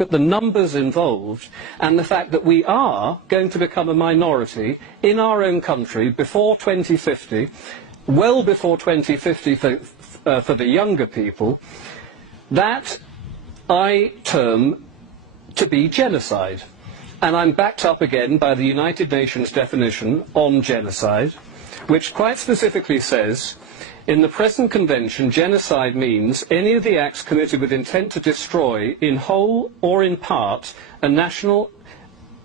at the numbers involved and the fact that we are going to become a minority in our own country before 2050, well before 2050 for the younger people, that I term to be genocide. And I'm backed up again by the United Nations definition on genocide, which quite specifically says, in the present convention, genocide means any of the acts committed with intent to destroy, in whole or in part, a national,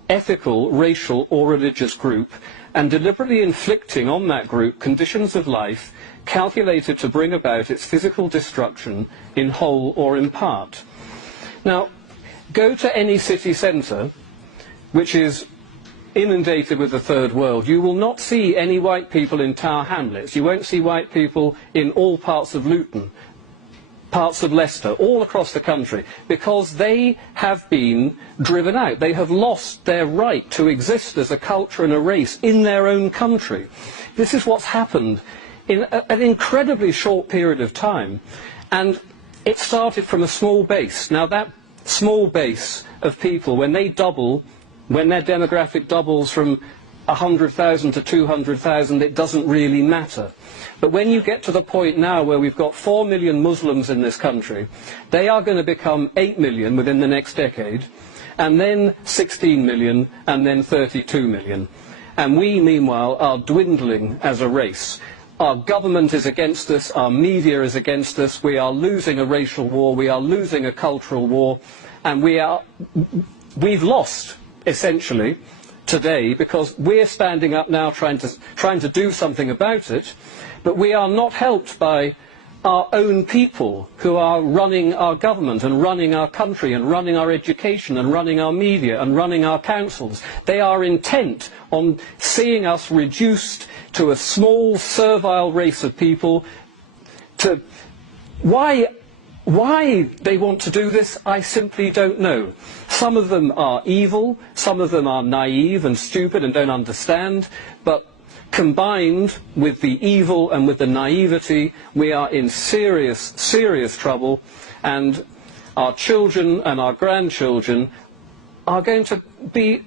ethical, racial or religious group, and deliberately inflicting on that group conditions of life calculated to bring about its physical destruction, in whole or in part. Now, go to any city centre, which is inundated with the third world. You will not see any white people in Tower Hamlets. You won't see white people in all parts of Luton, parts of Leicester, all across the country, because they have been driven out. They have lost their right to exist as a culture and a race in their own country. This is what's happened in an incredibly short period of time, and it started from a small base. Now that small base of people, when they double, when their demographic doubles from 100,000 to 200,000, it doesn't really matter. But when you get to the point now where we've got 4 million Muslims in this country, they are going to become 8 million within the next decade, and then 16 million, and then 32 million. And we, meanwhile, are dwindling as a race. Our government is against us, our media is against us, we are losing a racial war, we are losing a cultural war, and we've lost, essentially, today, because we're standing up now trying to do something about it, but we are not helped by our own people who are running our government and running our country and running our education and running our media and running our councils. They are intent on seeing us reduced to a small, servile race of people. Why they want to do this, I simply don't know. Some of them are evil, some of them are naive and stupid and don't understand, but combined with the evil and with the naivety, we are in serious, serious trouble, and our children and our grandchildren are going to be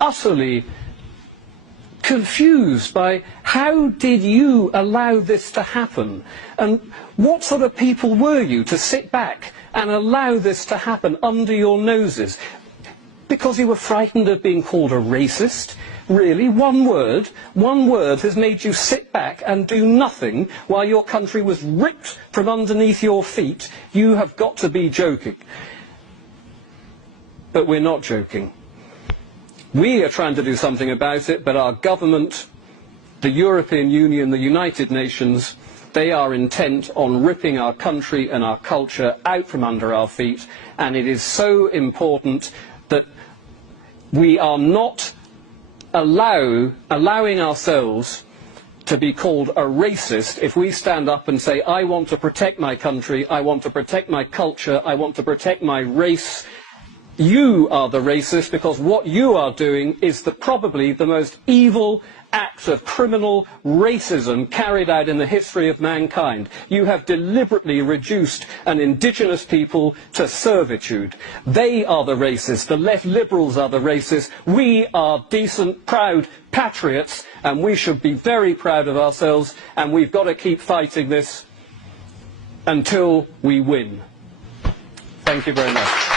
utterly confused by how did you allow this to happen, and what sort of people were you to sit back and allow this to happen under your noses? Because you were frightened of being called a racist? Really? One word has made you sit back and do nothing while your country was ripped from underneath your feet? You have got to be joking. But we're not joking. We are trying to do something about it, but our government, the European Union, the United Nations, they are intent on ripping our country and our culture out from under our feet, and it is so important that we are not allowing ourselves to be called a racist if we stand up and say, I want to protect my country, I want to protect my culture, I want to protect my race. You are the racist, because what you are doing is probably the most evil act of criminal racism carried out in the history of mankind. You have deliberately reduced an indigenous people to servitude. They are the racists. The left liberals are the racists. We are decent, proud patriots, and we should be very proud of ourselves, and we've got to keep fighting this until we win. Thank you very much.